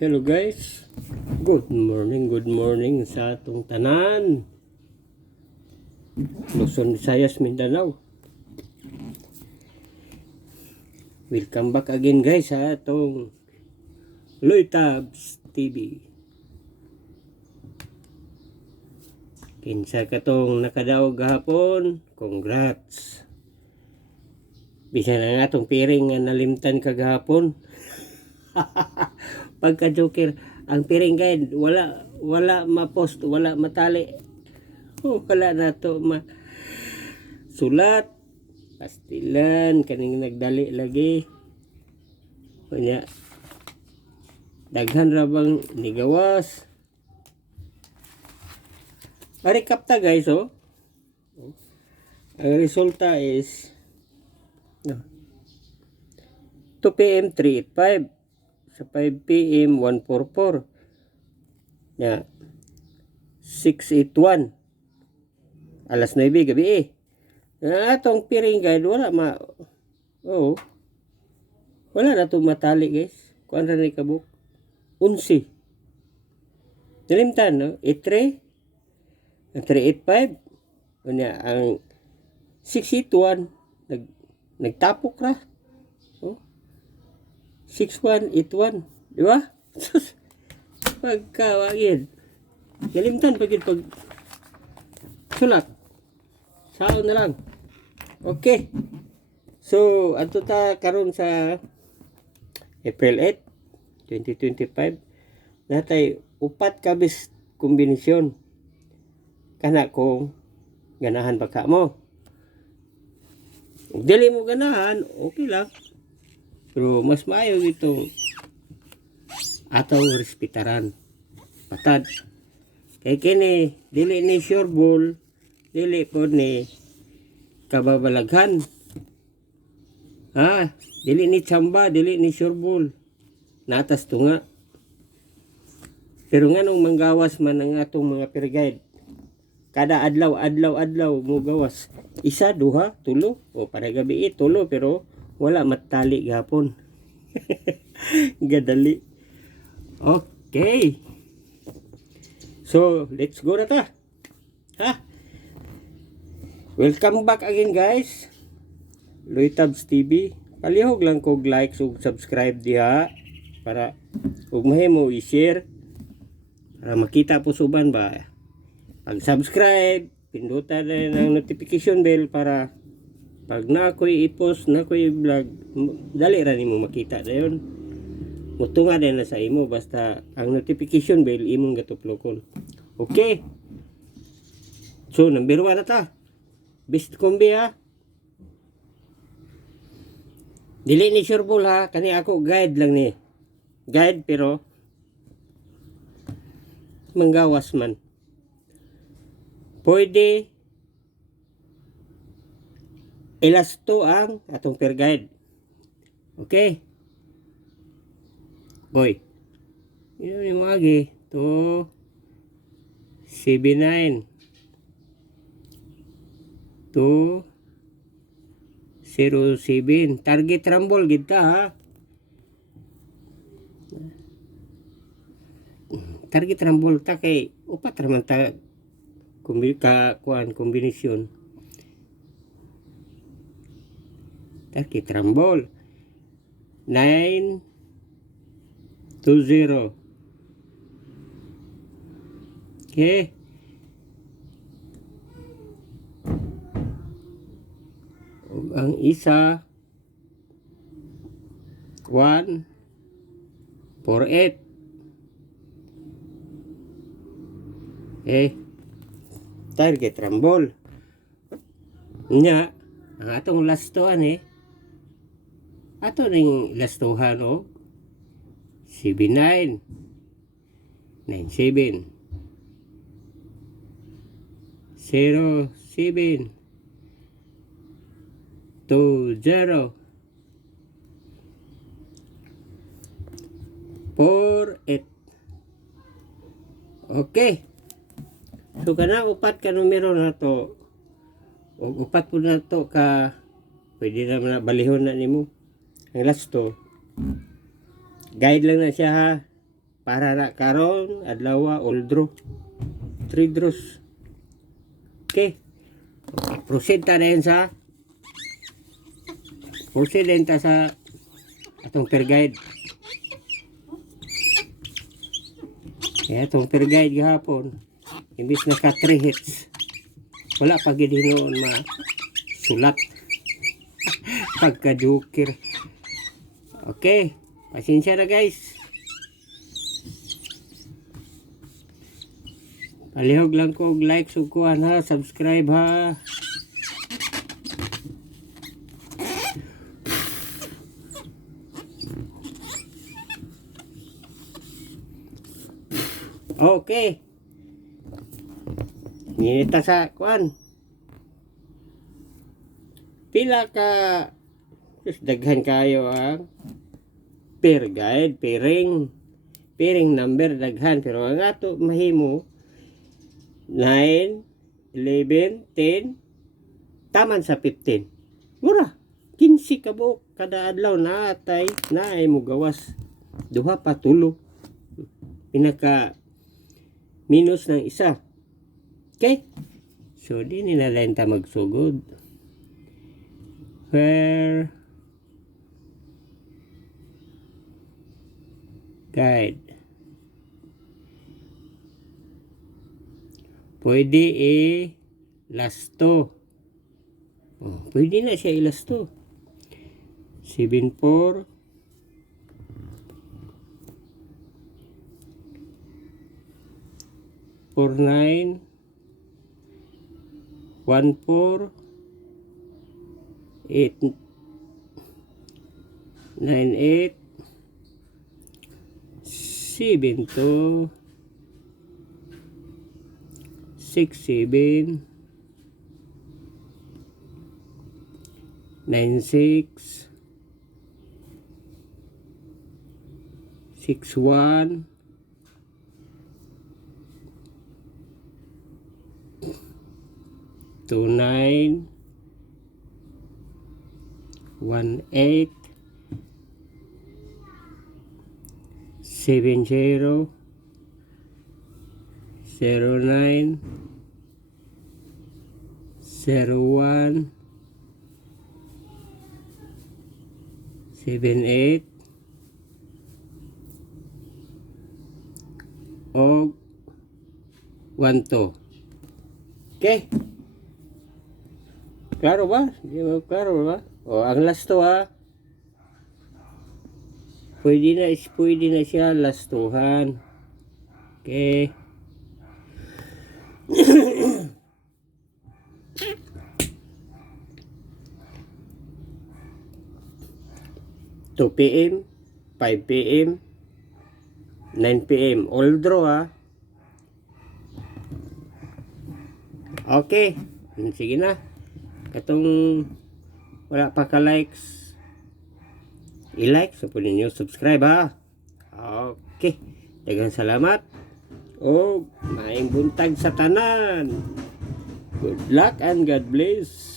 Hello guys, good morning sa atong tanan, Luzon, Visayas, Mindanao. Welcome back again guys sa atong Loitabs TV. Kinsa katong nakadaog gahapon, congrats. Bisan ang atong piring nga nalimtan kagahapon. Pagka joker ang piring guide, wala ma-post, wala matali. Wala na to sulat, pastilan kaning nagdali lagi. Kunya daghan ra bang nigawas. Recap ta guys, oh. Ang resulta is 2 PM 385, sa 5 PM 144, ya 681, alas 9 gabi atong piring guide wala wala na to matali guys. Kuan ra ni kabuk 11 nalimtan, no? 83 ang 385 unya ang 681 nagtapok ra. 6181, di ba? Pagkawagin galimtan pag sulat saon na lang. Okay, so adto ta karon sa April 8, 2025. Natay upat ka bis kombinasyon kana kung ganahan baka mo. Kung dili mo ganahan, okay lang. Pero mas maayo itong atong respetaran patad kay kini dili ni sure ball, dili po ni kababalaghan, dili ni tsamba, dili ni sure ball, natas tunga. Pero nga nung manggawas man ang atong mga tour guide, kada adlaw mo gawas isa, duha, tulo o para gabi tulo, pero wala matali gapon. Gadali. Okay. So, let's go na ta. Welcome back again guys. Loitabs TV. Palihog lang kog like ug subscribe diha para ug mahimo i-share para makita po suban ba. Pag subscribe, pindutan na ng notification bell para pag na ako'y i-post, na ako'y vlog, dali ra nimo makita dayon. Mutunga din na sa imo basta ang notification bell imong gatuplokon. Okay. So number 1 na ta. Best kombi ha. Dili ni sure ball ha, kani ako guide lang ni. Guide pero manggawas man. Pwede elasto ang atong per guide. Okay. Boy. Yun yung agi. 2, 79. 2, 07. Target rumble kita ha. Target rumble ta kay upat raman ta kombinasyon. Target rumble 920. Okay. Ang isa 148. Okay. Target rumble nya ang atong lastuhan ato ning lastuhan 79 97 07 20 48. Okay. So kana upat ka numero na to. O upat po na to ka pwede na balihon na nimo. Ang last to guide lang na siya ha. para na karon adlaw all draw. 3 draws. Okay. Proceed ta din sa atong per guide. Kaya itong per guide gahapon, imbis na ka 3 hits, wala pa gid hinoon sulat. Pagka joker. Okay, pasensya na guys. Palihog lang ko og like ug kuan ha, subscribe ha. Okay. Nginita sa kuan. Pila ka daghan kayo ang per guide, pairing number daghan, pero ang ato mahimo 9, 11, 10 taman sa 15. Mura 15 ka buok kada adlaw na ay mo gawas duha pa tulo. Pinaka minus ng isa. Okay? So, di nilalain ta magsugod. Where guide. Pwede lasto. Pwede na siya ilasto. 7-4 4-9 1-4 8 9-8 7-2 6-7 9-6 6-1 2-9 1-8 7-0 0-9 0-1 7-8 o 1-2. Okay. Klaro ba? Di ba klaro ba? O, ang last to ha. Pwede na siya lastuhan. Okay. 2 PM, 5 PM, 9 PM. All draw ha. Okay. Sige na. Katong wala pa ka likes, i-like so pwede nyo subscribe ha. Okay. Daghang salamat. O maayong buntag sa tanan. Good luck and God bless.